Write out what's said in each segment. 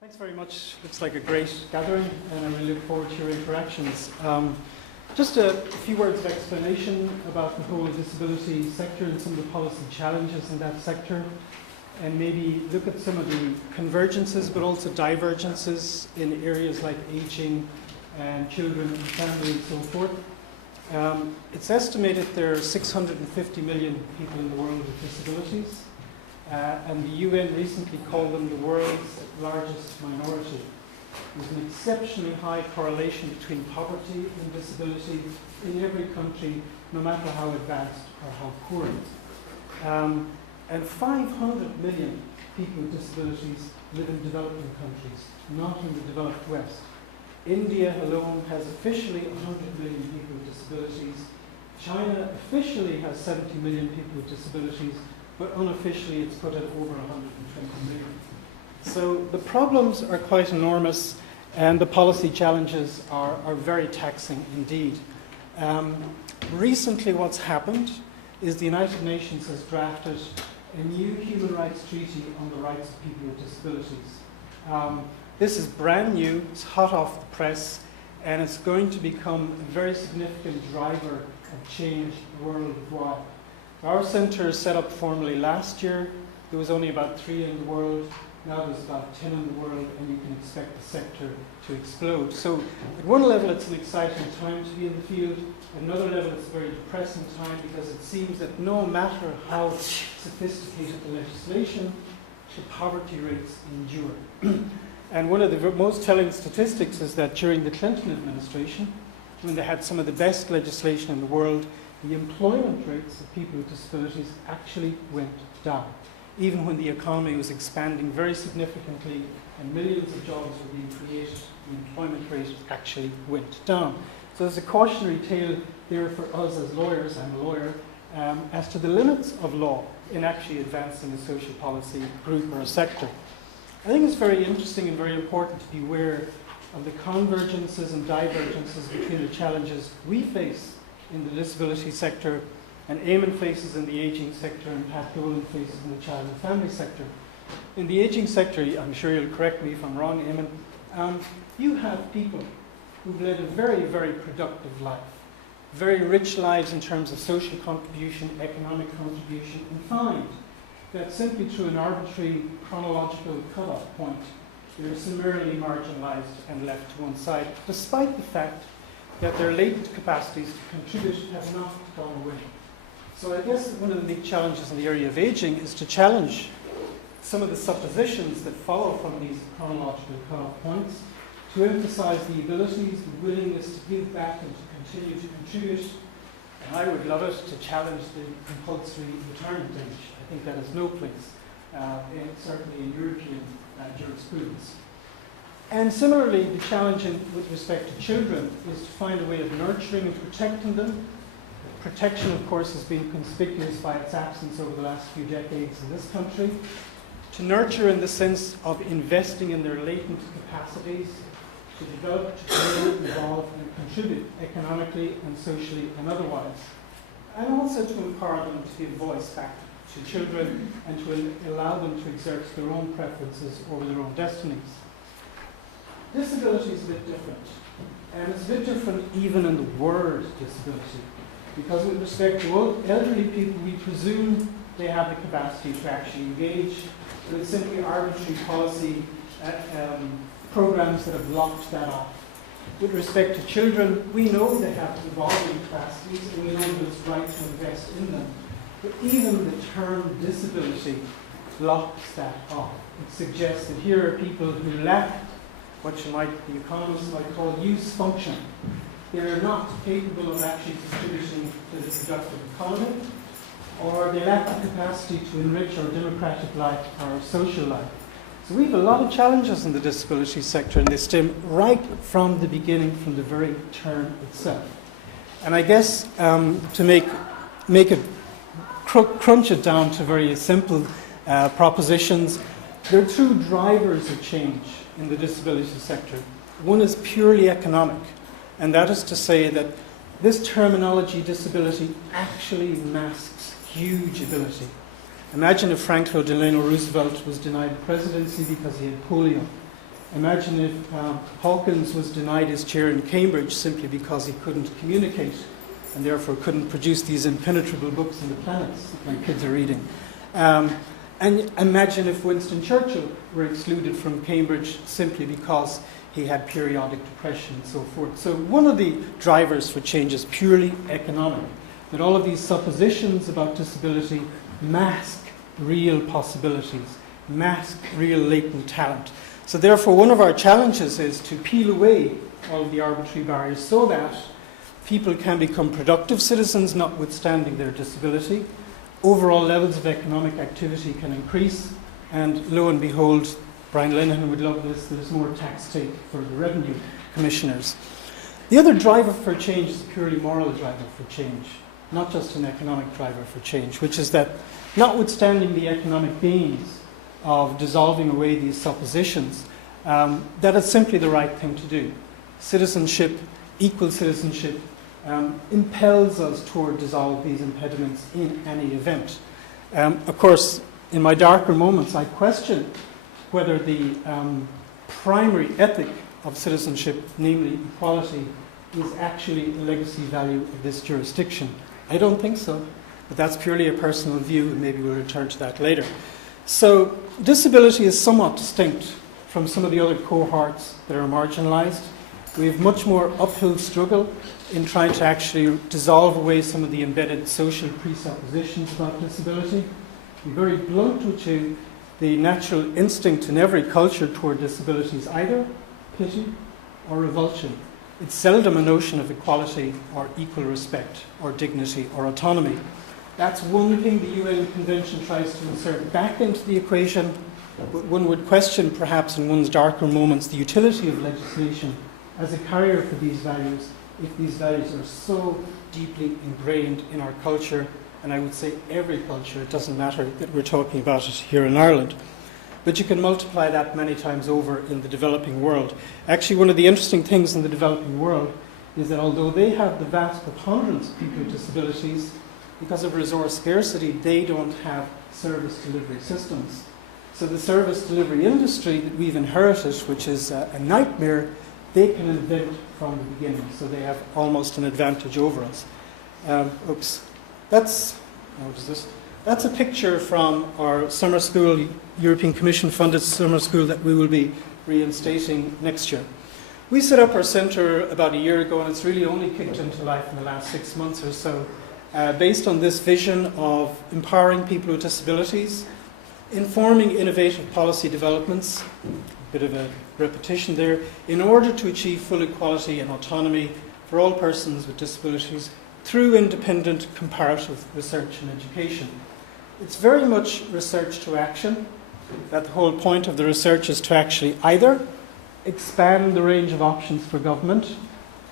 Thanks very much. Looks like a great gathering, and I really look forward to your interactions. Just a few words of explanation about the whole disability sector and some of the policy challenges in that sector, and maybe look at some of the convergences but also divergences in areas like aging and children and family and so forth. It's estimated there are 650 million people in the world with disabilities. And the UN recently called them the world's largest minority. There's an exceptionally high correlation between poverty and disability in every country, no matter how advanced or how poor. And 500 million people with disabilities live in developing countries, not in the developed West. India alone has officially 100 million people with disabilities. China officially has 70 million people with disabilities, but unofficially it's put at over 120 million. So the problems are quite enormous, and the policy challenges are very taxing indeed. Recently what's happened is the United Nations has drafted a new human rights treaty on the rights of people with disabilities. This is brand new, it's hot off the press, and it's going to become a very significant driver of change worldwide. Our centre set up formally last year. There was only about 3 in the world. Now there's about 10 in the world, and you can expect the sector to explode. So at one level it's an exciting time to be in the field. At another level it's a very depressing time, because it seems that no matter how sophisticated the legislation, the poverty rates endure. And one of the most telling statistics is that during the Clinton administration, when they had some of the best legislation in the world, the employment rates of people with disabilities actually went down. Even when the economy was expanding very significantly and millions of jobs were being created, the employment rate actually went down. So there's a cautionary tale there for us as lawyers, I'm a lawyer, as to the limits of law in actually advancing a social policy group or a sector. I think it's very interesting and very important to be aware of the convergences and divergences between the challenges we face in the disability sector, and Eamon faces in the ageing sector, and Pat Dolan faces in the child and family sector. In the ageing sector, I'm sure you'll correct me if I'm wrong, Eamon, you have people who've led a very, very productive life, very rich lives in terms of social contribution, economic contribution, and find that simply through an arbitrary chronological cut-off point, they're summarily marginalised and left to one side, despite the fact that their latent capacities to contribute have not gone away. So I guess one of the big challenges in the area of ageing is to challenge some of the suppositions that follow from these chronological cut-off points, to emphasise the abilities, the willingness to give back and to continue to contribute. And I would love it to challenge the compulsory retirement age. I think that has no place, certainly in European jurisprudence. And similarly, the challenge with respect to children is to find a way of nurturing and protecting them. Protection, of course, has been conspicuous by its absence over the last few decades in this country. To nurture in the sense of investing in their latent capacities, to develop, to grow, evolve, and contribute economically and socially and otherwise. And also to empower them to give voice back to children and to allow them to exert their own preferences over their own destinies. Disability is a bit different, and it's a bit different even in the word disability, because with respect to elderly people, we presume they have the capacity to actually engage, but it's simply arbitrary policy programs that have locked that off. With respect to children, we know they have evolving capacities, and we know that it's right to invest in them, but even the term disability locks that off. It suggests that here are people who lack what the economists might call use function. They are not capable of actually contributing to the productive economy, or they lack the capacity to enrich our democratic life or our social life. So we have a lot of challenges in the disability sector, and they stem right from the beginning, from the very term itself. And I guess to make it crunch it down to very simple propositions, there are two drivers of change in the disability sector. One is purely economic, and that is to say that this terminology, disability, actually masks huge ability. Imagine if Franklin Delano Roosevelt was denied the presidency because he had polio. Imagine if Hawkins was denied his chair in Cambridge simply because he couldn't communicate and therefore couldn't produce these impenetrable books on the planets that my kids are reading. And imagine if Winston Churchill were excluded from Cambridge simply because he had periodic depression and so forth. So one of the drivers for change is purely economic, that all of these suppositions about disability mask real possibilities, mask real latent talent. So therefore one of our challenges is to peel away all of the arbitrary barriers so that people can become productive citizens notwithstanding their disability. Overall levels of economic activity can increase, and lo and behold, Brian Linehan would love this, there's more tax take for the revenue commissioners. The other driver for change is a purely moral driver for change, not just an economic driver for change, which is that notwithstanding the economic gains of dissolving away these suppositions, that is simply the right thing to do. Citizenship, equal citizenship, impels us toward dissolve these impediments in any event. Of course, in my darker moments, I question whether the primary ethic of citizenship, namely equality, is actually a legacy value of this jurisdiction. I don't think so, but that's purely a personal view, and maybe we'll return to that later. So disability is somewhat distinct from some of the other cohorts that are marginalized. We have much more uphill struggle in trying to actually dissolve away some of the embedded social presuppositions about disability. Be very blunt with you, the natural instinct in every culture toward disability is either pity or revulsion. It's seldom a notion of equality or equal respect or dignity or autonomy. That's one thing the UN Convention tries to insert back into the equation, but one would question perhaps in one's darker moments the utility of legislation as a carrier for these values, if these values are so deeply ingrained in our culture, and I would say every culture, it doesn't matter that we're talking about it here in Ireland. But you can multiply that many times over in the developing world. Actually, one of the interesting things in the developing world is that although they have the vast preponderance of people with disabilities, because of resource scarcity, they don't have service delivery systems. So the service delivery industry that we've inherited, which is a nightmare, they can invent from the beginning. So they have almost an advantage over us. That's a picture from our summer school, European Commission funded summer school that we will be reinstating next year. We set up our centre about a year ago, and it's really only kicked into life in the last 6 months or so, based on this vision of empowering people with disabilities, informing innovative policy developments, a bit of a repetition there, in order to achieve full equality and autonomy for all persons with disabilities through independent comparative research and education. It's very much research to action, that the whole point of the research is to actually either expand the range of options for government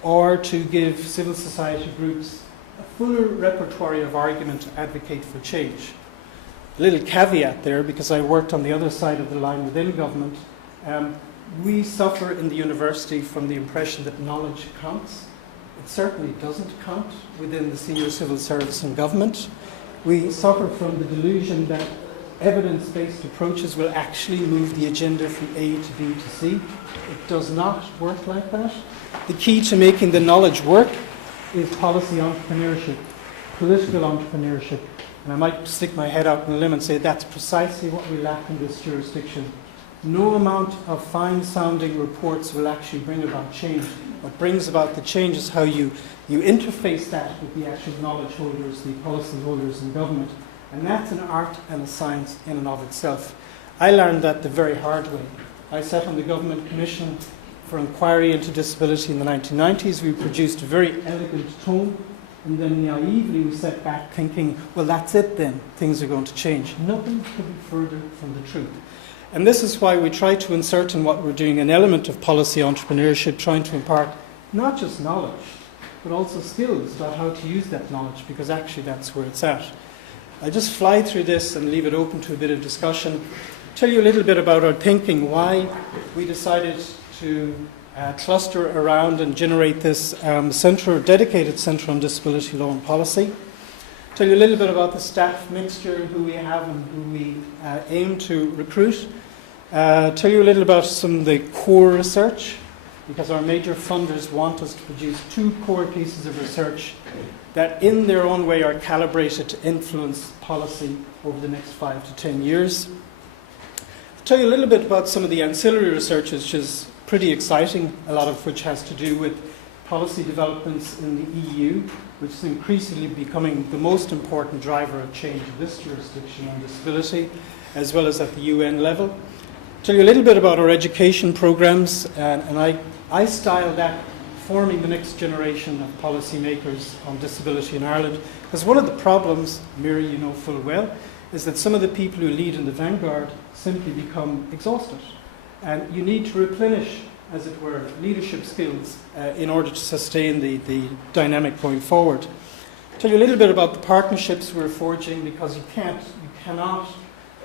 or to give civil society groups a fuller repertoire of argument to advocate for change. A little caveat there, because I worked on the other side of the line within government, we suffer in the university from the impression that knowledge counts. It certainly doesn't count within the senior civil service and government. We suffer from the delusion that evidence-based approaches will actually move the agenda from A to B to C. It does not work like that. The key to making the knowledge work is policy entrepreneurship, political entrepreneurship. And I might stick my head out on a limb and say that's precisely what we lack in this jurisdiction. No amount of fine-sounding reports will actually bring about change. What brings about the change is how you interface that with the actual knowledge holders, the policy holders in government. And that's an art and a science in and of itself. I learned that the very hard way. I sat on the Government Commission for Inquiry into Disability in the 1990s. We produced a very elegant tome, and then naively we sat back thinking, well, that's it then, things are going to change. Nothing could be further from the truth. And this is why we try to insert in what we're doing an element of policy entrepreneurship, trying to impart not just knowledge, but also skills about how to use that knowledge, because actually that's where it's at. I'll just fly through this and leave it open to a bit of discussion. Tell you a little bit about our thinking, why we decided to cluster around and generate this dedicated Centre on Disability Law and Policy. Tell you a little bit about the staff mixture, who we have and who we aim to recruit. Tell you a little about some of the core research, because our major funders want us to produce 2 core pieces of research that in their own way are calibrated to influence policy over the next 5 to 10 years. I'll tell you a little bit about some of the ancillary research, which is pretty exciting, a lot of which has to do with policy developments in the EU, which is increasingly becoming the most important driver of change in this jurisdiction on disability, as well as at the UN level. Tell you a little bit about our education programs, and I style that forming the next generation of policymakers on disability in Ireland, because one of the problems, Mary, you know full well, is that some of the people who lead in the vanguard simply become exhausted, and you need to replenish, as it were, leadership skills in order to sustain the dynamic going forward. Tell you a little bit about the partnerships we're forging, because you cannot,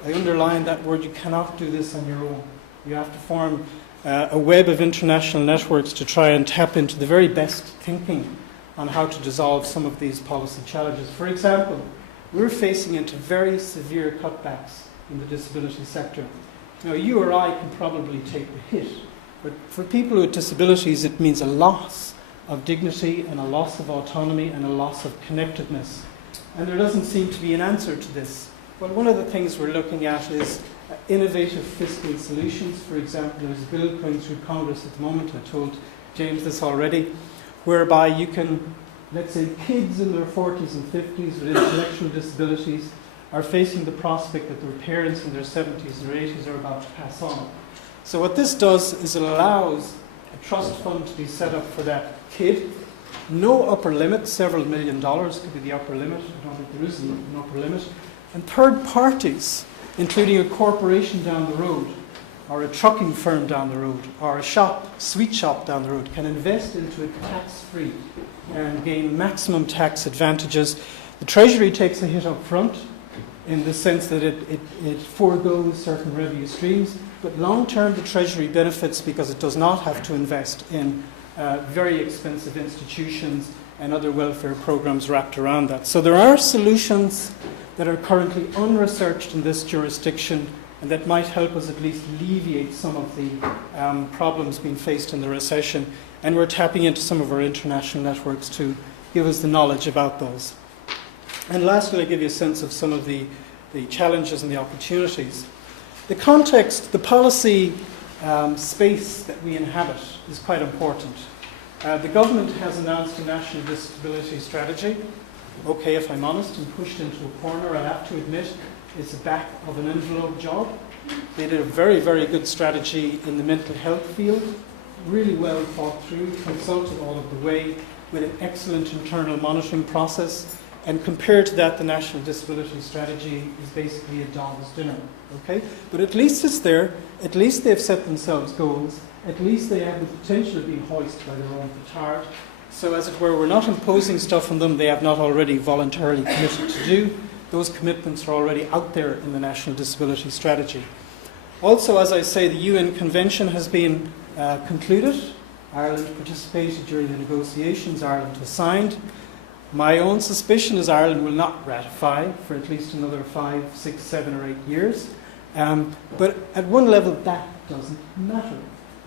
I underline that word, you cannot do this on your own. You have to form a web of international networks to try and tap into the very best thinking on how to dissolve some of these policy challenges. For example, we're facing into very severe cutbacks in the disability sector. Now, you or I can probably take the hit, but for people with disabilities, it means a loss of dignity and a loss of autonomy and a loss of connectedness. And there doesn't seem to be an answer to this. Well, one of the things we're looking at is innovative fiscal solutions. For example, there's a bill going through Congress at the moment, I told James this already, whereby you can, let's say, kids in their 40s and 50s with intellectual disabilities are facing the prospect that their parents in their 70s or 80s are about to pass on. So what this does is it allows a trust fund to be set up for that kid. No upper limit, several $1 million could be the upper limit. I don't think there is an upper limit. And third parties, including a corporation down the road, or a trucking firm down the road, or a shop, sweet shop down the road, can invest into it tax-free and gain maximum tax advantages. The Treasury takes a hit up front in the sense that it foregoes certain revenue streams, but long-term the Treasury benefits because it does not have to invest in very expensive institutions and other welfare programs wrapped around that. So there are solutions that are currently unresearched in this jurisdiction and that might help us at least alleviate some of the problems being faced in the recession. And we're tapping into some of our international networks to give us the knowledge about those. And lastly, I'll give you a sense of some of the challenges and the opportunities. The context, the policy space that we inhabit is quite important. The government has announced a national disability strategy. Okay, if I'm honest, and pushed into a corner, I have to admit it's a back of an envelope job. They did a very, very good strategy in the mental health field, really well thought through, consulted all of the way with an excellent internal monitoring process. And compared to that, the National Disability Strategy is basically a dog's dinner. Okay? But at least it's there, at least they've set themselves goals, at least they have the potential of being hoisted by their own petard. So as it were, we're not imposing stuff on them they have not already voluntarily committed to do. Those commitments are already out there in the National Disability Strategy. Also, as I say, the UN Convention has been concluded. Ireland participated during the negotiations. Ireland has signed. My own suspicion is Ireland will not ratify for at least another 5, 6, 7 or 8 years. But at one level that doesn't matter,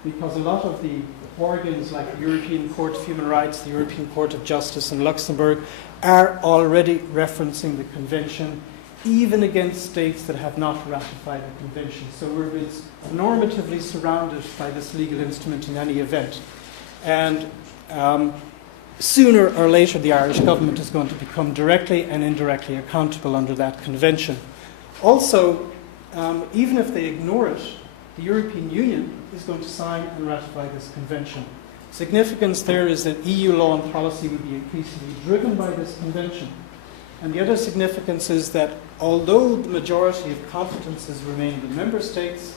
because a lot of the organs like the European Court of Human Rights, the European Court of Justice in Luxembourg are already referencing the convention, even against states that have not ratified the convention. So we're normatively surrounded by this legal instrument in any event. And sooner or later the Irish government is going to become directly and indirectly accountable under that convention. Also, even if they ignore it, the European Union is going to sign and ratify this convention. Significance there is that EU law and policy will be increasingly driven by this convention. And the other significance is that although the majority of competences remain in the member states,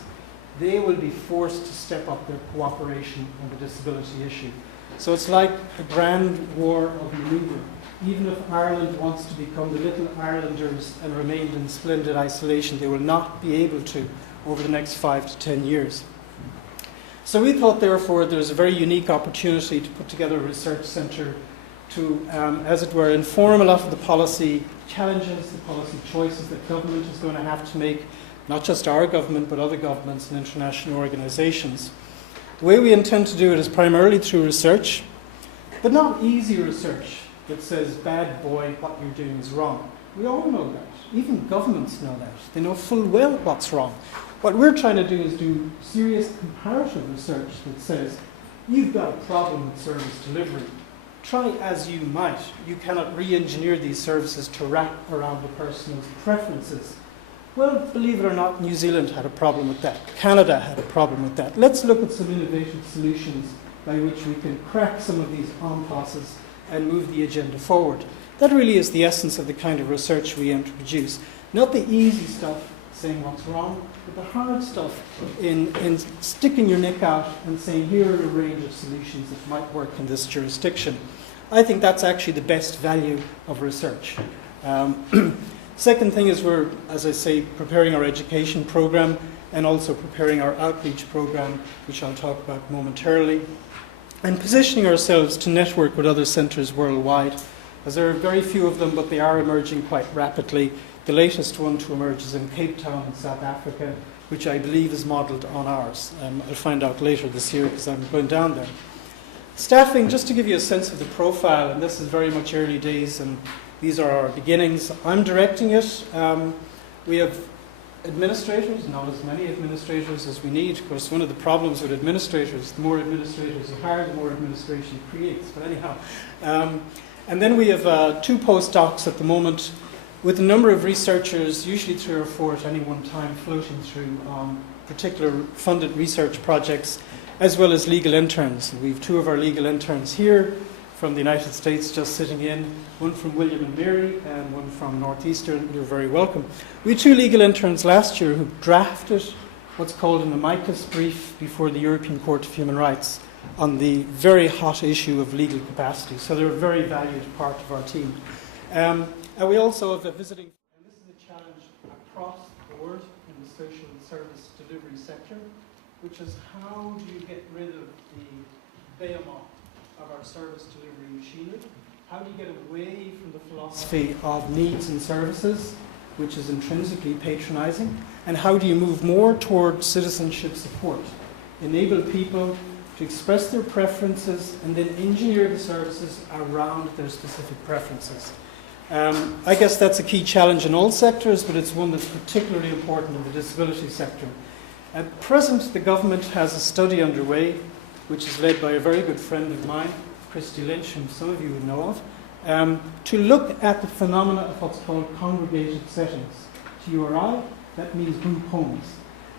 they will be forced to step up their cooperation on the disability issue. So it's like a grand war of maneuver. Even if Ireland wants to become the little Irelanders and remain in splendid isolation, they will not be able to over the next 5 to 10 years. So we thought, therefore, there was a very unique opportunity to put together a research centre to, as it were, inform a lot of the policy challenges, the policy choices that government is going to have to make not just our government, but other governments and international organizations. The way we intend to do it is primarily through research, but not easy research that says, bad boy, what you're doing is wrong. We all know that. Even governments know that. They know full well what's wrong. What we're trying to do is do serious comparative research that says, you've got a problem with service delivery. Try as you might. You cannot re-engineer these services to wrap around the person's preferences. Well, believe it or not, New Zealand had a problem with that. Canada had a problem with that. Let's look at some innovative solutions by which we can crack some of these impasses and move the agenda forward. That really is the essence of the kind of research we aim to produce. Not the easy stuff, saying what's wrong, but the hard stuff in sticking your neck out and saying, here are a range of solutions that might work in this jurisdiction. I think that's actually the best value of research. Second thing is we're, as I say, preparing our education program and also preparing our outreach program, which I'll talk about momentarily, and positioning ourselves to network with other centres worldwide, as there are very few of them, but they are emerging quite rapidly. The latest one to emerge is in Cape Town in South Africa, which I believe is modelled on ours. I'll find out later this year because I'm going down there. Staffing, just to give you a sense of the profile, and this is very much early days, and these are our beginnings. I'm directing it. We have administrators, not as many administrators as we need. Of course, one of the problems with administrators, the more administrators you hire, the more administration it creates. But anyhow, and then we have 2 postdocs at the moment, with a number of researchers, usually 3 or 4 at any one time, floating through particular funded research projects, as well as legal interns. We have 2 of our legal interns here from the United States just sitting in, one from William and Mary and one from Northeastern. You're very welcome. We had 2 legal interns last year who drafted what's called an amicus brief before the European Court of Human Rights on the very hot issue of legal capacity. So they're a very valued part of our team. And we also have a visiting, and this is a challenge across the board in the social service delivery sector, which is how do you get rid of the behemoth of our service delivery machinery? How do you get away from the philosophy of needs and services, which is intrinsically patronizing? And how do you move more toward citizenship support? Enable people to express their preferences and then engineer the services around their specific preferences. I guess that's a key challenge in all sectors, but it's one that's particularly important in the disability sector. At present, the government has a study underway, which is led by a very good friend of mine, Christy Lynch, whom some of you would know of, to look at the phenomena of what's called congregated settings. To you or I, that means group homes.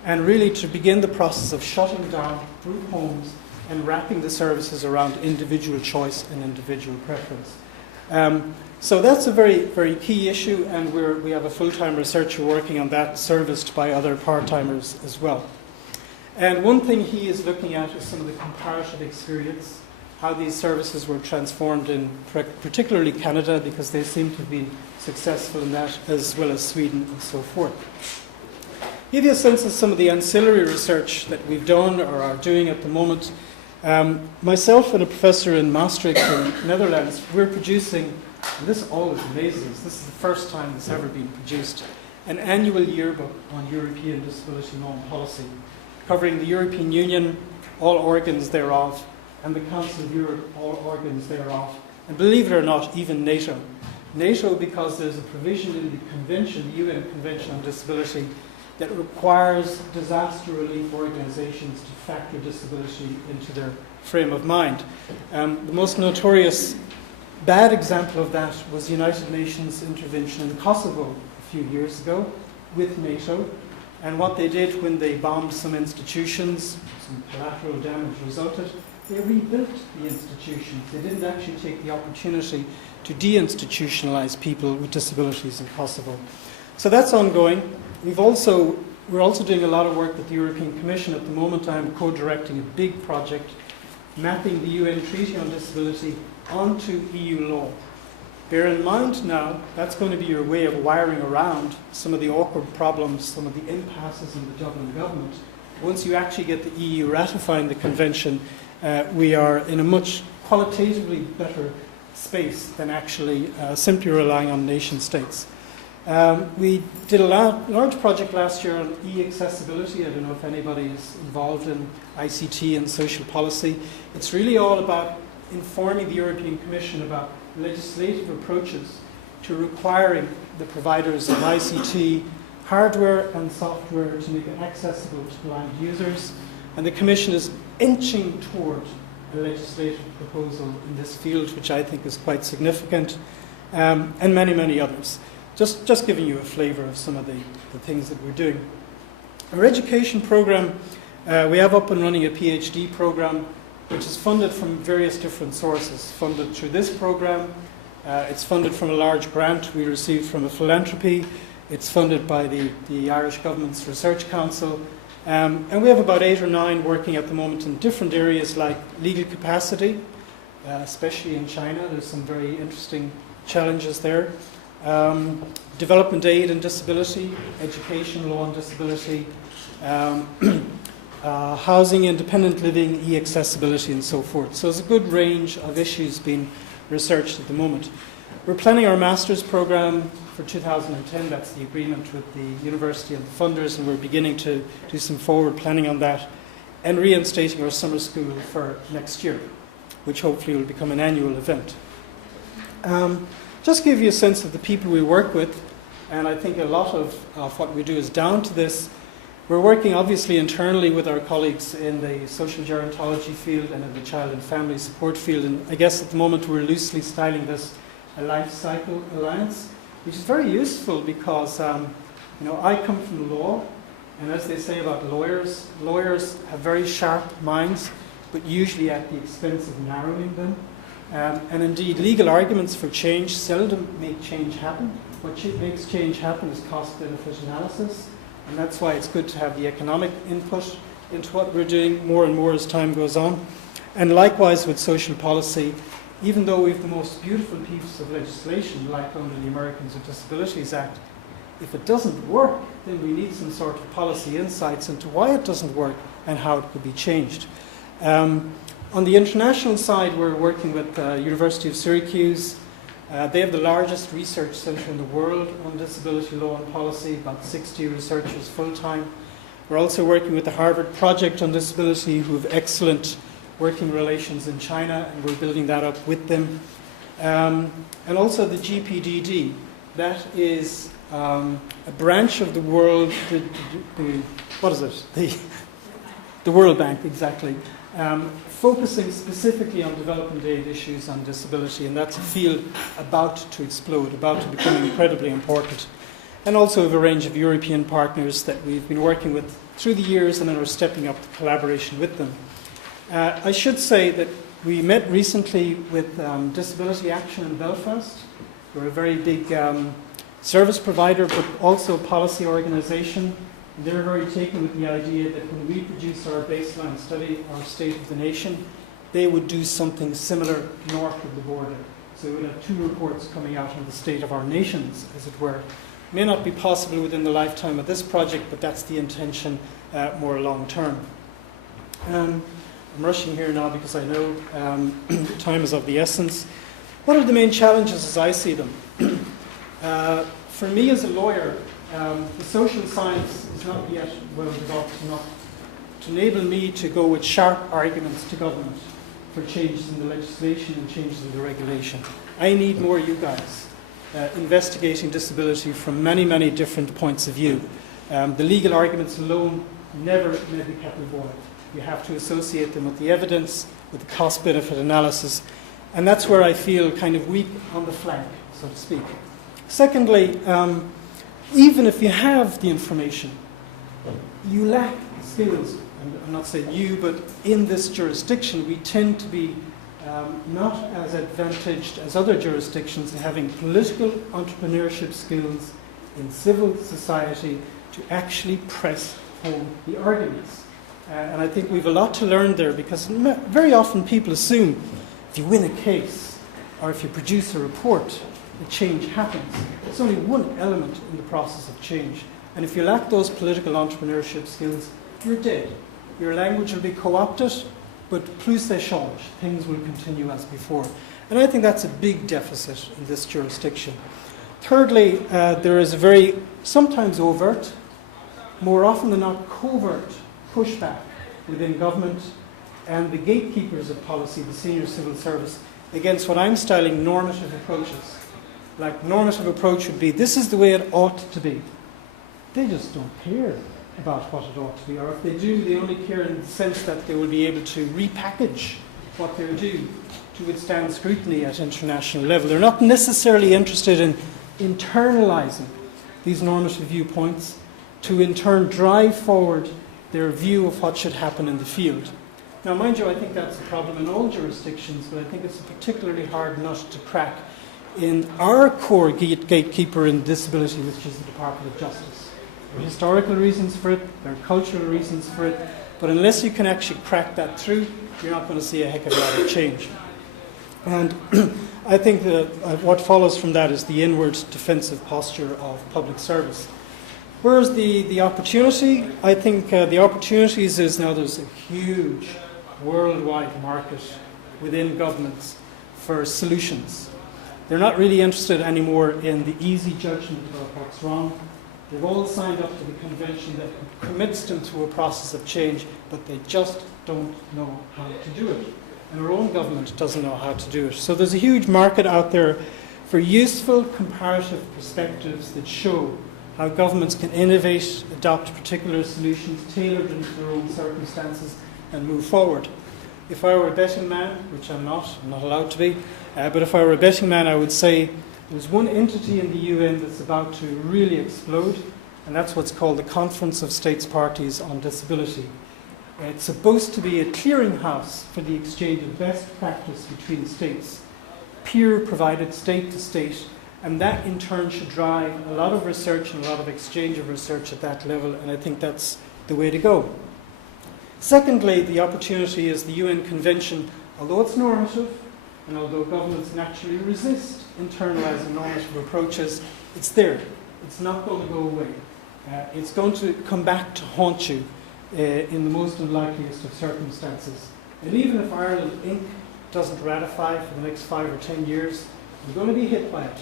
And really to begin the process of shutting down group homes and wrapping the services around individual choice and individual preference. So that's a very, very key issue, and we have a full-time researcher working on that, serviced by other part-timers as well. And one thing he is looking at is some of the comparative experience, how these services were transformed in particularly Canada, because they seem to have been successful in that, as well as Sweden and so forth. Give you a sense of some of the ancillary research that we've done or are doing at the moment. Myself and a professor in Maastricht in Netherlands, we're producing, and this always amazes us, this is the first time it's ever been produced, an annual yearbook on European disability law and policy, covering the European Union, all organs thereof, and the Council of Europe, all organs thereof, and believe it or not, even NATO. NATO, because there's a provision in the convention, the UN Convention on Disability, that requires disaster relief organizations to factor disability into their frame of mind. The most notorious bad example of that was the United Nations intervention in Kosovo a few years ago with NATO. And what they did when they bombed some institutions, some collateral damage resulted, they rebuilt the institutions. They didn't actually take the opportunity to deinstitutionalize people with disabilities in Kosovo. So that's ongoing. We're also doing a lot of work with the European Commission. At the moment, I'm co-directing a big project mapping the UN Treaty on Disability onto EU law. Bear in mind now, that's going to be your way of wiring around some of the awkward problems, some of the impasses in the Dublin government. Once you actually get the EU ratifying the convention, we are in a much qualitatively better space than actually simply relying on nation states. We did a large project last year on e-accessibility. I don't know if anybody is involved in ICT and social policy. It's really all about informing the European Commission about legislative approaches to requiring the providers of ICT hardware and software to make it accessible to blind users. And the Commission is inching toward a legislative proposal in this field, which I think is quite significant, and many, many others. Just giving you a flavour of some of the things that we're doing. Our education programme, we have up and running a PhD programme, which is funded from various different sources. Funded through this programme, it's funded from a large grant we received from a philanthropy. It's funded by the Irish Government's Research Council. And we have about 8 or 9 working at the moment in different areas like legal capacity, especially in China. There's some very interesting challenges there. Development aid and disability, education, law and disability, housing, independent living, e-accessibility and so forth. So there's a good range of issues being researched at the moment. We're planning our master's program for 2010. That's the agreement with the university and the funders, and we're beginning to do some forward planning on that, and reinstating our summer school for next year, which hopefully will become an annual event. Just give you a sense of the people we work with, and I think a lot of what we do is down to this. We're working obviously internally with our colleagues in the social gerontology field and in the child and family support field, and I guess at the moment we're loosely styling this a life cycle alliance, which is very useful because I come from law, and as they say about lawyers have very sharp minds, but usually at the expense of narrowing them. And indeed, legal arguments for change seldom make change happen. What makes change happen is cost-benefit analysis, and that's why it's good to have the economic input into what we're doing more and more as time goes on. And likewise with social policy, even though we have the most beautiful piece of legislation, like under the Americans with Disabilities Act, if it doesn't work, then we need some sort of policy insights into why it doesn't work and how it could be changed. On the international side, we're working with the University of Syracuse. They have the largest research centre in the world on disability law and policy, about 60 researchers full-time. We're also working with the Harvard Project on Disability, who have excellent working relations in China, and we're building that up with them. And also the GPDD. That is a branch of the world, the World Bank, exactly. Focusing specifically on development aid issues on disability, and that's a field about to explode, about to become incredibly important. And also have a range of European partners that we've been working with through the years, and then are stepping up the collaboration with them. I should say that we met recently with Disability Action in Belfast. We're a very big service provider, but also a policy organisation. They're very taken with the idea that when we produce our baseline study, our State of the Nation, they would do something similar north of the border. So we would have 2 reports coming out on the state of our nations, as it were. May not be possible within the lifetime of this project, but that's the intention more long term. I'm rushing here now because I know time is of the essence. What are the main challenges as I see them? For me as a lawyer, the social science is not yet well developed enough to enable me to go with sharp arguments to government for changes in the legislation and changes in the regulation. I need more you guys investigating disability from many, many different points of view. The legal arguments alone never may be kept avoid. You have to associate them with the evidence, with the cost-benefit analysis, and that's where I feel kind of weak on the flank, so to speak. Secondly, even if you have the information, you lack skills. And I'm not saying you, but in this jurisdiction, we tend to be not as advantaged as other jurisdictions in having political entrepreneurship skills in civil society to actually press home the arguments. And I think we have a lot to learn there, because very often people assume if you win a case or if you produce a report, the change happens. It's only one element in the process of change. And if you lack those political entrepreneurship skills, you're dead. Your language will be co-opted, but plus they change. Things will continue as before. And I think that's a big deficit in this jurisdiction. Thirdly, there is a very, sometimes overt, more often than not covert pushback within government and the gatekeepers of policy, the senior civil service, against what I'm styling normative approaches. Like, normative approach would be, this is the way it ought to be. They just don't care about what it ought to be, or if they do, they only care in the sense that they will be able to repackage what they're due to withstand scrutiny at international level. They're not necessarily interested in internalizing these normative viewpoints to in turn drive forward their view of what should happen in the field. Now, mind you, I think that's a problem in all jurisdictions, but I think it's a particularly hard nut to crack in our core gatekeeper in disability, which is the Department of Justice. There are historical reasons for it, there are cultural reasons for it, but unless you can actually crack that through, you're not going to see a heck of a lot of change. And I think that what follows from that is the inward defensive posture of public service. Whereas the opportunity, I think the opportunities is now there's a huge worldwide market within governments for solutions. They're not really interested anymore in the easy judgment about what's wrong. They've all signed up to the convention that commits them to a process of change, but they just don't know how to do it. And our own government doesn't know how to do it. So there's a huge market out there for useful comparative perspectives that show how governments can innovate, adopt particular solutions tailored into their own circumstances, and move forward. If I were a betting man, which I'm not allowed to be, but if I were a betting man, I would say there's one entity in the UN that's about to really explode, and that's what's called the Conference of States Parties on Disability. It's supposed to be a clearinghouse for the exchange of best practice between states, peer-provided state to state, and that in turn should drive a lot of research and a lot of exchange of research at that level, and I think that's the way to go. Secondly, the opportunity is the UN Convention, although it's normative, and although governments naturally resist internalising normative approaches, it's there. It's not going to go away. It's going to come back to haunt you in the most unlikeliest of circumstances. And even if Ireland Inc. doesn't ratify for the next 5 or 10 years, we're going to be hit by it.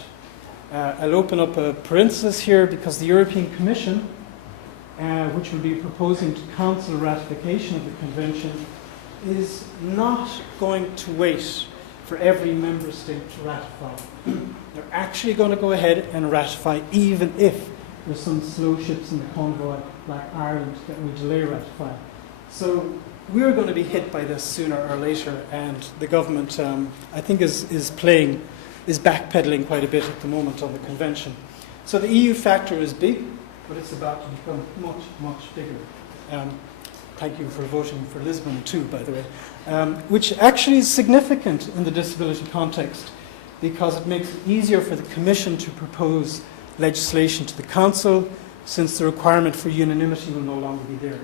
I'll open up a parenthesis here because the European Commission, which will be proposing to Council ratification of the Convention, is not going to wait for every member state to ratify. They're actually going to go ahead and ratify, even if there's some slow ships in the convoy like Ireland that will delay ratifying. So we're going to be hit by this sooner or later, and the government, I think, is backpedaling quite a bit at the moment on the convention. So the EU factor is big, but it's about to become much, much bigger. Thank you for voting for Lisbon too, by the way, which actually is significant in the disability context because it makes it easier for the Commission to propose legislation to the Council, since the requirement for unanimity will no longer be there.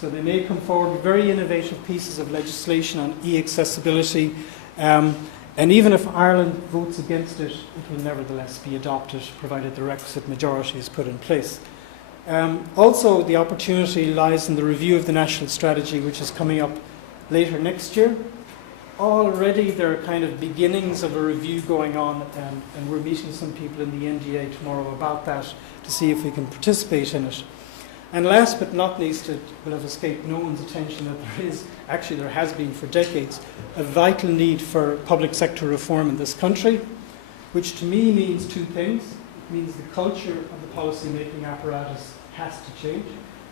So they may come forward with very innovative pieces of legislation on e-accessibility, and even if Ireland votes against it, it will nevertheless be adopted, provided the requisite majority is put in place. Also, the opportunity lies in the review of the national strategy, which is coming up later next year. Already there are kind of beginnings of a review going on, and we're meeting some people in the NDA tomorrow about that to see if we can participate in it. And last but not least, it will have escaped no one's attention that there has been for decades, a vital need for public sector reform in this country, which to me means two things. It means the culture of the policy-making apparatus has to change,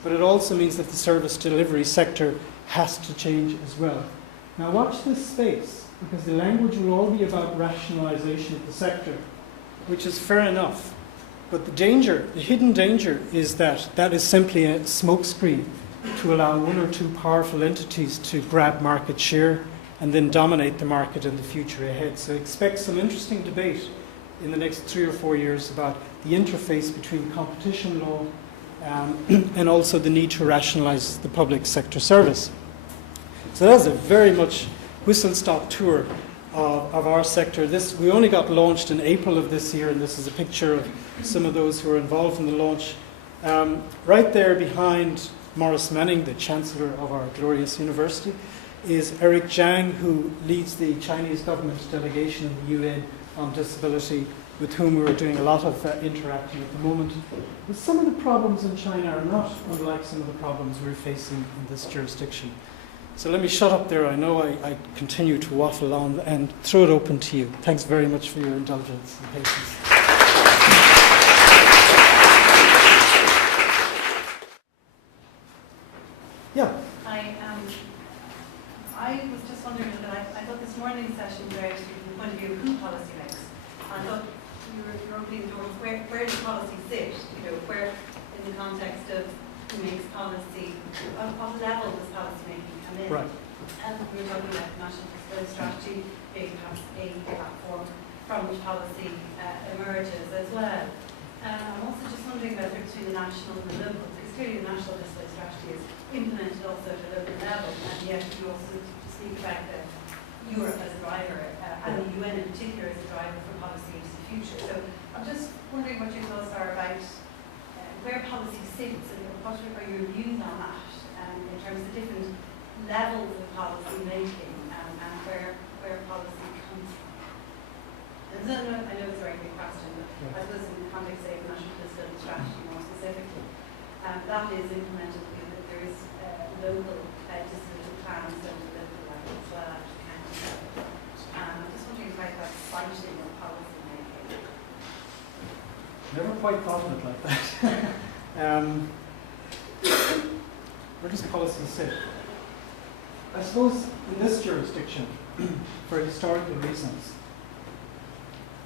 but it also means that the service delivery sector has to change as well. Now watch this space, because the language will all be about rationalisation of the sector, which is fair enough. But the danger, the hidden danger, is that that is simply a smokescreen to allow one or two powerful entities to grab market share and then dominate the market in the future ahead. So expect some interesting debate in the next 3 or 4 years about the interface between competition law and also the need to rationalise the public sector service. So that's a very much whistle-stop tour of our sector. We only got launched in April of this year, and this is a picture of some of those who were involved in the launch. Right there behind Maurice Manning, the Chancellor of our glorious university, is Eric Zhang, who leads the Chinese government delegation in the UN on disability. with whom we're doing a lot of interacting at the moment. But some of the problems in China are not unlike some of the problems we're facing in this jurisdiction. So let me shut up there. I know I continue to waffle on and throw it open to you. Thanks very much for your indulgence and patience. Yeah. I was just wondering that I thought this morning's session was very interesting from the point of view of who policy makes. I thought you were opening the door of where does policy sit? Where in the context of who makes policy, at what level does policy making come in? Right. And we were talking about national disability strategy being perhaps a platform from which policy emerges as well. I'm also just wondering about the difference between the national and the local, because clearly the national disability strategy is implemented also at a local level, and yet you also speak about Europe as a driver, and the UN in particular as a driver for policy into the future. So I'm just wondering what your thoughts are about where policy sits, and what are your views on that in terms of different levels of policy making, and where policy comes from. And so, I know it's a very big question, but I suppose in the context of the national disability strategy more specifically, that is implemented with that there is local disability plans at the local level as well at the county level. I'm just wondering about that siting of policy making. Never quite thought of it like that. Where does policy sit? I suppose in this jurisdiction, for historical reasons,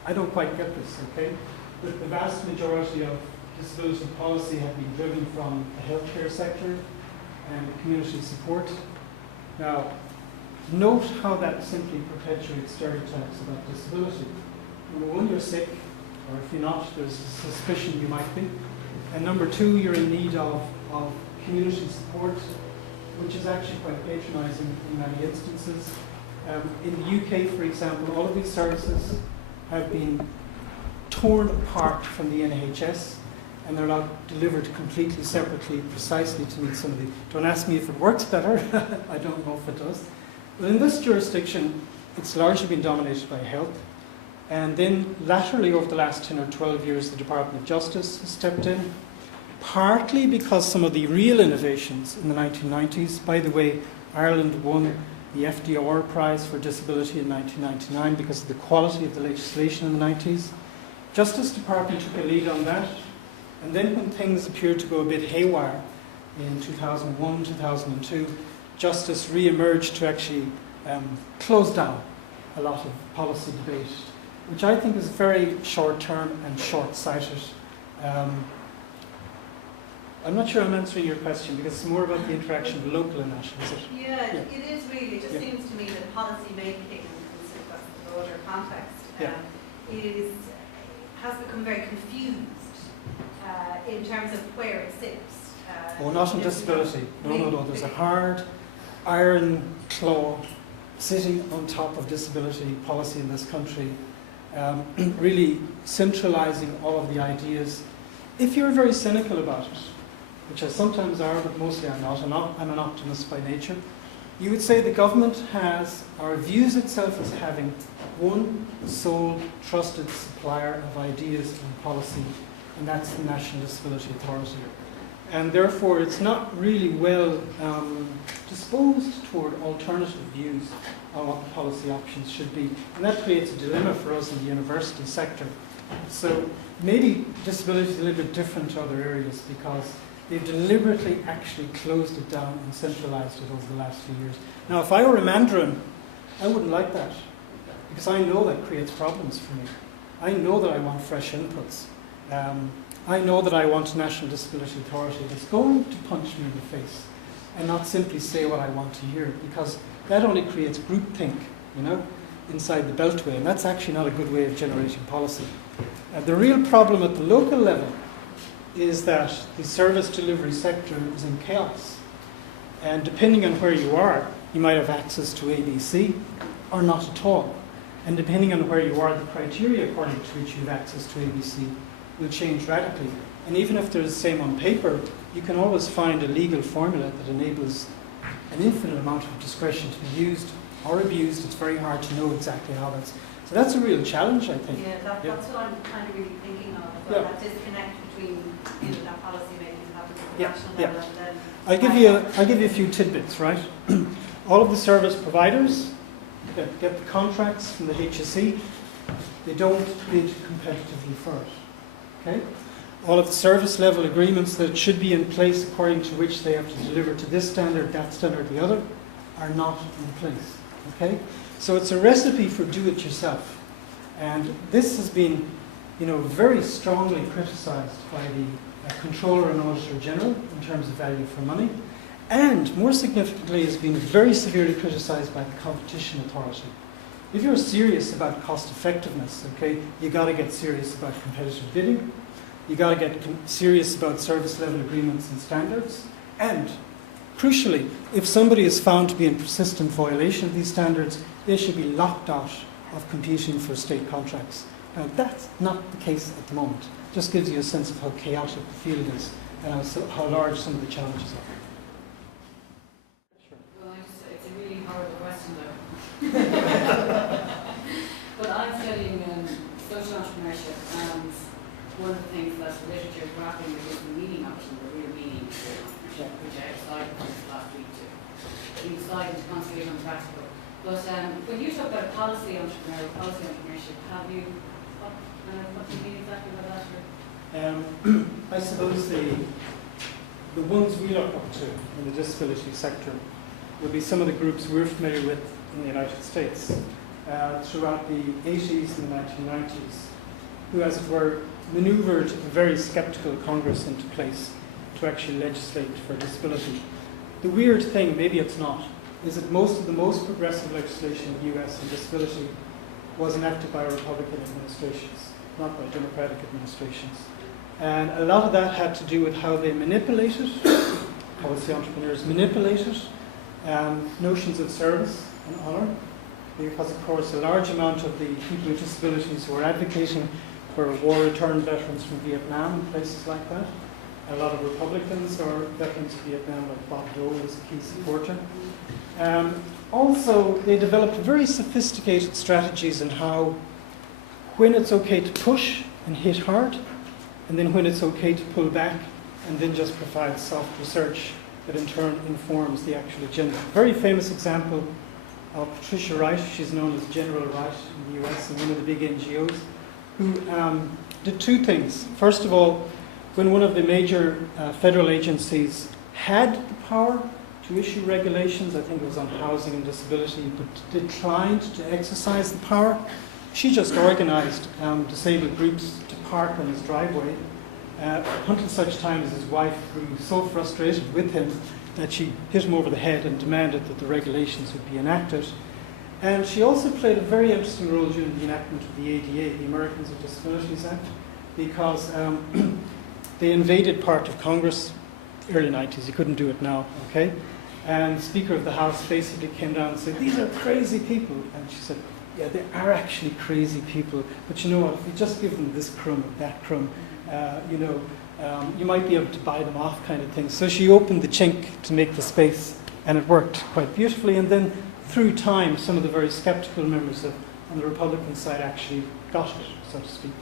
I don't quite get this, okay? But the vast majority of disability policy have been driven from the healthcare sector and community support. Now, note how that simply perpetuates stereotypes about disability. Number one, you're sick, or if you're not, there's a suspicion you might be. And number two, you're in need of community support, which is actually quite patronising in many instances. In the UK, for example, all of these services have been torn apart from the NHS, and they're now delivered completely separately, precisely to meet some of the... Don't ask me if it works better, I don't know if it does. But in this jurisdiction, it's largely been dominated by health. And then laterally, over the last 10 or 12 years, the Department of Justice has stepped in, partly because some of the real innovations in the 1990s, by the way, Ireland won the FDR Prize for Disability in 1999 because of the quality of the legislation in the 90s. Justice Department took a lead on that, and then when things appeared to go a bit haywire in 2001, 2002, Justice re-emerged to actually close down a lot of policy debate, which I think is very short-term and short-sighted. I'm not sure I'm answering your question because it's more about the interaction of local and national, is it? Yeah, it is really. It just seems to me that policy making, in the broader context, has become very confused in terms of where it sits. Oh, not on disability. No. There's a hard iron claw sitting on top of disability policy in this country, really centralising all of the ideas. If you're very cynical about it, which I sometimes are, but mostly I'm not. I'm an optimist by nature. You would say the government has, or views itself as having, one sole trusted supplier of ideas and policy, and that's the National Disability Authority. And therefore it's not really well disposed toward alternative views on what the policy options should be. And that creates a dilemma for us in the university sector. So maybe disability is a little bit different to other areas because they've deliberately actually closed it down and centralised it over the last few years. Now, if I were a Mandarin, I wouldn't like that because I know that creates problems for me. I know that I want fresh inputs. I know that I want a National Disability Authority that's going to punch me in the face and not simply say what I want to hear, because that only creates groupthink, inside the beltway, and that's actually not a good way of generating policy. The real problem at the local level is that the service delivery sector is in chaos. And depending on where you are, you might have access to ABC or not at all. And depending on where you are, the criteria according to which you have access to ABC will change radically. And even if they're the same on paper, you can always find a legal formula that enables an infinite amount of discretion to be used or abused. It's very hard to know exactly how that's. So that's a real challenge, I think. Yeah, that's what I'm kind of really thinking of. Yeah. That disconnect between that policy making happens at the Yeah, national yeah. level and then. I'll give you a few tidbits, right? All of the service providers that get the contracts from the HSE, they don't bid competitively first. Okay? All of the service level agreements that should be in place according to which they have to deliver to this standard, that standard, the other, are not in place. Okay? So it's a recipe for do-it-yourself. And this has been, very strongly criticised by the Controller and Auditor General in terms of value for money. And more significantly, has been very severely criticised by the Competition Authority. If you're serious about cost effectiveness, okay, you got to get serious about competitive bidding. You got to get serious about service level agreements and standards. And crucially, if somebody is found to be in persistent violation of these standards, they should be locked out of competing for state contracts. Now, that's not the case at the moment. Just gives you a sense of how chaotic the field is and how large some of the challenges are. Well, it's a really horrible question, though. But I'm studying social entrepreneurship, and one of the things that the literature is grappling with is the meaning of it and the real meaning of social entrepreneurship, which I decided this last week to decide to concentrate on practical. But when you talk about policy entrepreneurship, have you, what do you mean exactly by that? I suppose the ones we look up to in the disability sector would be some of the groups we're familiar with in the United States throughout the 80s and the 1990s, who, as it were, manoeuvred a very sceptical Congress into place to actually legislate for disability. The weird thing, maybe it's not, is that most of the most progressive legislation in the US on disability was enacted by Republican administrations, not by Democratic administrations. And a lot of that had to do with how they manipulated, policy entrepreneurs manipulated notions of service and honour, because of course a large amount of the people with disabilities who were advocating for war-returned veterans from Vietnam and places like that. A lot of Republicans or veterans of Vietnam, like Bob Dole was a key supporter. Also, they developed very sophisticated strategies in how, when it's okay to push and hit hard, and then when it's okay to pull back and then just provide soft research that in turn informs the actual agenda. Very famous example of Patricia Wright, she's known as General Wright in the US and one of the big NGOs, who did two things. First of all, when one of the major federal agencies had the power to issue regulations, I think it was on housing and disability, but declined to exercise the power, she just organised disabled groups to park on his driveway until such time as his wife grew so frustrated with him that she hit him over the head and demanded that the regulations would be enacted. And she also played a very interesting role during the enactment of the ADA, the Americans with Disabilities Act, because they invaded part of Congress, early 90s, you couldn't do it now, okay? And the Speaker of the House basically came down and said, these are crazy people. And she said, yeah, they are actually crazy people, but you know what, if you just give them this crumb or that crumb, you might be able to buy them off kind of thing. So she opened the chink to make the space, and it worked quite beautifully. And then through time, some of the very skeptical members on the Republican side actually got it, so to speak.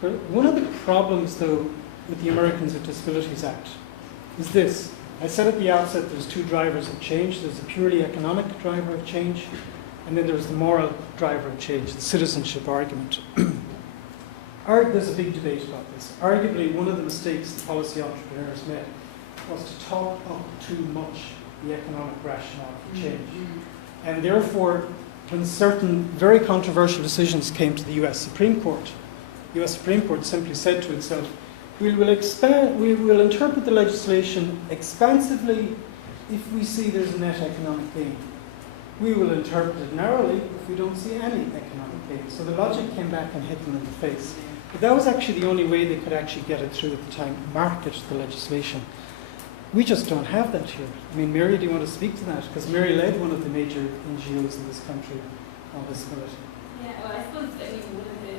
But one of the problems, though, with the Americans with Disabilities Act is this. I said at the outset there's two drivers of change. There's a purely economic driver of change, and then there's the moral driver of change, the citizenship argument. There's a big debate about this. Arguably, one of the mistakes the policy entrepreneurs made was to talk up too much the economic rationale for change. And therefore, when certain very controversial decisions came to the US Supreme Court, the US Supreme Court simply said to itself, we will interpret the legislation expansively if we see there's a net economic gain. We will interpret it narrowly if we don't see any economic gain. So the logic came back and hit them in the face. But that was actually the only way they could actually get it through at the time, market the legislation. We just don't have that here. I mean, Mary, do you want to speak to that? Because Mary led one of the major NGOs in this country on disability. Yeah, well, I suppose that one of the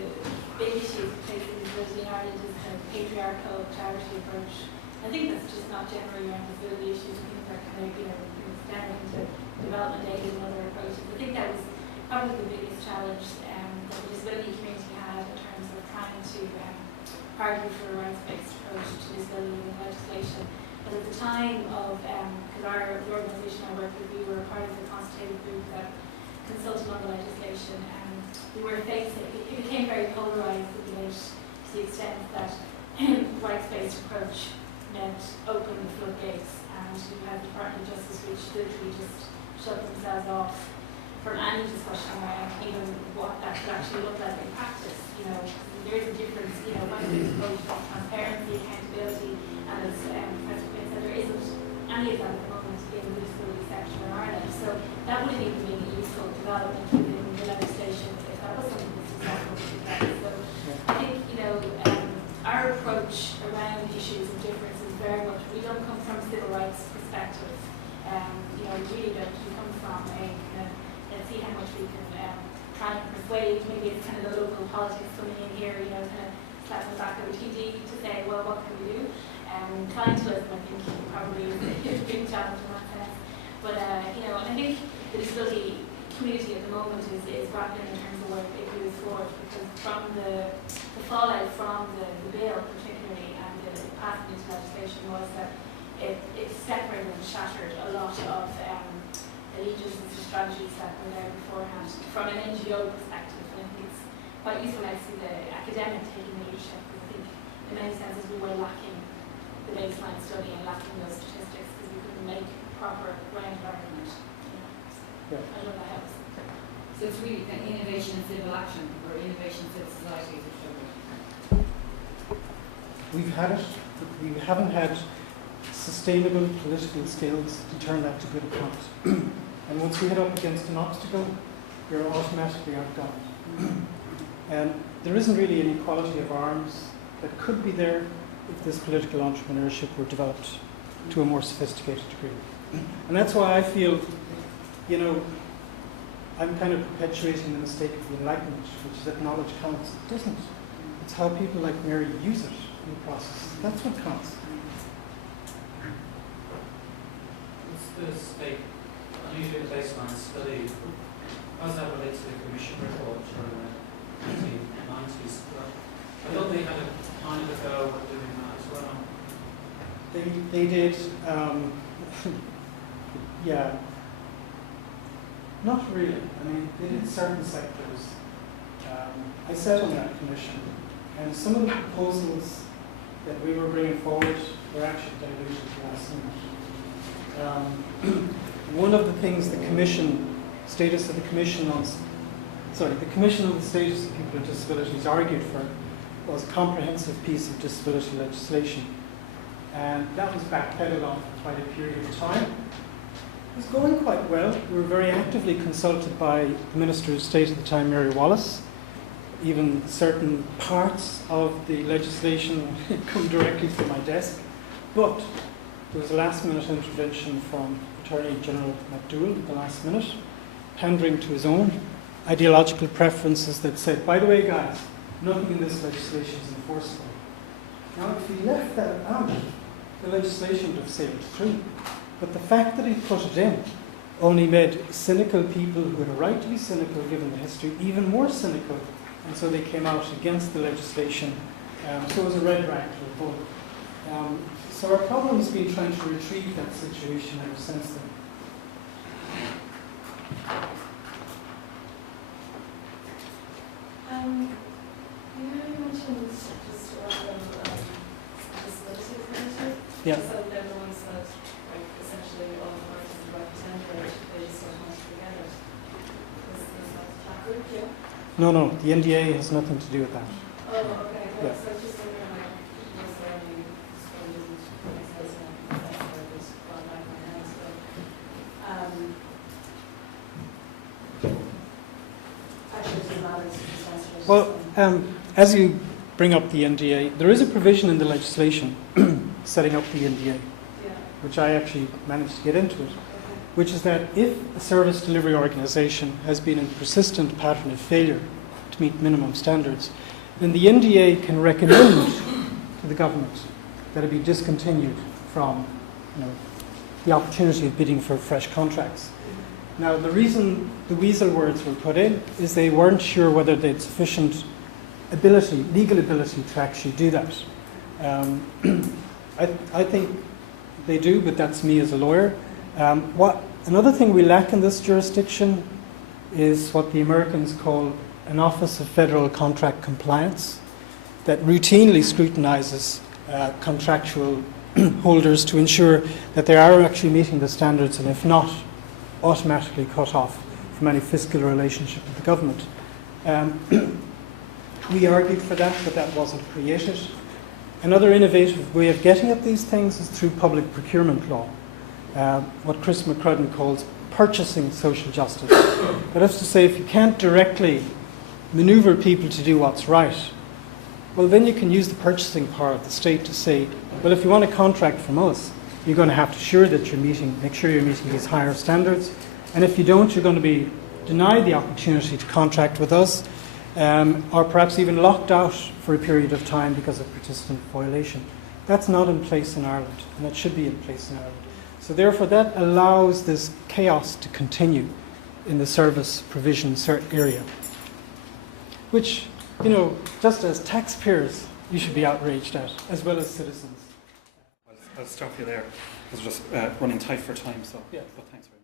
big issues facing disability in Ireland is the patriarchal charity approach. I think that's just not generally around disability issues. I think they're kind of, standing to development aid and other approaches. I think that was probably the biggest challenge that the disability community had in terms of trying to argue for a rights-based approach to disability legislation. But at the time of, because the organisation I worked with, we were a part of the consultative group that consulted on the legislation, and we were facing, it became very polarised with the debate to the extent that rights-based approach meant open the floodgates, and you had the Department of Justice which literally just shut themselves off from any discussion around even what that could actually look like in practice. You know, there is a difference, you know, rights-based approach, transparency, accountability, and as Professor Quinn said, there isn't any of that at the moment in the disability sector in Ireland. So that would have even been a useful development within the legislation if that was something that's successful to do. So I think, you know, our approach around issues of difference is very much, we don't come from a civil rights perspective. You know, we really don't. We come from a kind of, let's see how much we can try and persuade. Maybe it's kind of the local politics coming in here, you know, kind of slapping back at the TD to say, well, what can we do? Clientelism, I think, probably is a big challenge in that sense. But, you know, and I think the disability community at the moment is grappling in terms of where it moves forward, because from the fallout from the bill, particularly, and the passing into legislation, was that it separated and shattered a lot of allegiances and strategies that were there beforehand from an NGO perspective. And I think it's quite useful now to see the academic taking the leadership, because I think in many senses we were lacking the baseline study and lacking those statistics because we couldn't make proper ground argument. You know. So, I don't know if that helps. So it's really an innovation in civil action or innovation in civil society as a structure. We've had it, but we haven't had sustainable political skills to turn that to good account. And once we head up against an obstacle, we're automatically outgunned. And there isn't really an equality of arms that could be there if this political entrepreneurship were developed to a more sophisticated degree. And that's why I feel, you know, I'm kind of perpetuating the mistake of the Enlightenment, which is that knowledge counts. It doesn't. It's how people like Mary use it in the process. That's what counts. This unusual baseline study, how does that relate to the Commission report from the 1990s? I thought they had a kind of a go at doing that as well. They did, yeah, not really. I mean, they did certain sectors. I sat on that commission, and some of the proposals that we were bringing forward were actually diluted last minute. One of the things the Commission, status of the Commission on, the Commission on the Status of People with Disabilities argued for was a comprehensive piece of disability legislation. And that was backpedaled on for quite a period of time. It was going quite well. We were very actively consulted by the Minister of State at the time, Mary Wallace. Even certain parts of the legislation come directly from my desk. But there was a last-minute intervention from Attorney General McDougall at the last minute, pandering to his own ideological preferences that said, by the way, guys, nothing in this legislation is enforceable. Now, if he left that out, the legislation would have sailed through. But the fact that he put it in only made cynical people who had a right to be cynical, given the history, even more cynical. And so they came out against the legislation. So it was a red rag to a bull. So our problem has been trying to retrieve that situation ever since then. You mentioned just around disability community. Yeah. So they're the ones that, like, essentially all the parties represent, they just don't want to forget it. Is that group? Yeah. No, the NDA has nothing to do with that. Oh, okay. Well, Yeah. so just wondering, like, was there any disabilities that was gone back my hands, but actually it doesn't matter, it's just answers. Well, as you bring up the NDA, there is a provision in the legislation setting up the NDA, Yeah. which I actually managed to get into it, Okay. which is that if a service delivery organisation has been in persistent pattern of failure to meet minimum standards, then the NDA can recommend to the government that it be discontinued from, the opportunity of bidding for fresh contracts. Now, the reason the weasel words were put in is they weren't sure whether they had sufficient ability, legal ability, to actually do that. I think they do, but that's me as a lawyer. Another thing we lack in this jurisdiction is what the Americans call an Office of Federal Contract Compliance that routinely scrutinizes contractual holders to ensure that they are actually meeting the standards, and if not, automatically cut off from any fiscal relationship with the government. We argued for that, but that wasn't created. Another innovative way of getting at these things is through public procurement law, what Chris McCrudden calls purchasing social justice. That is to say, if you can't directly maneuver people to do what's right, well, then you can use the purchasing power of the state to say, well, if you want a contract from us, you're going to have to make sure you're meeting these higher standards. And if you don't, you're going to be denied the opportunity to contract with us, or perhaps even locked out for a period of time because of persistent violation. That's not in place in Ireland, and that should be in place in Ireland. So therefore, that allows this chaos to continue in the service provision area, which, you know, just as taxpayers, you should be outraged at, as well as citizens. I'll stop you there, because we're just running tight for time, so yeah. But thanks very much.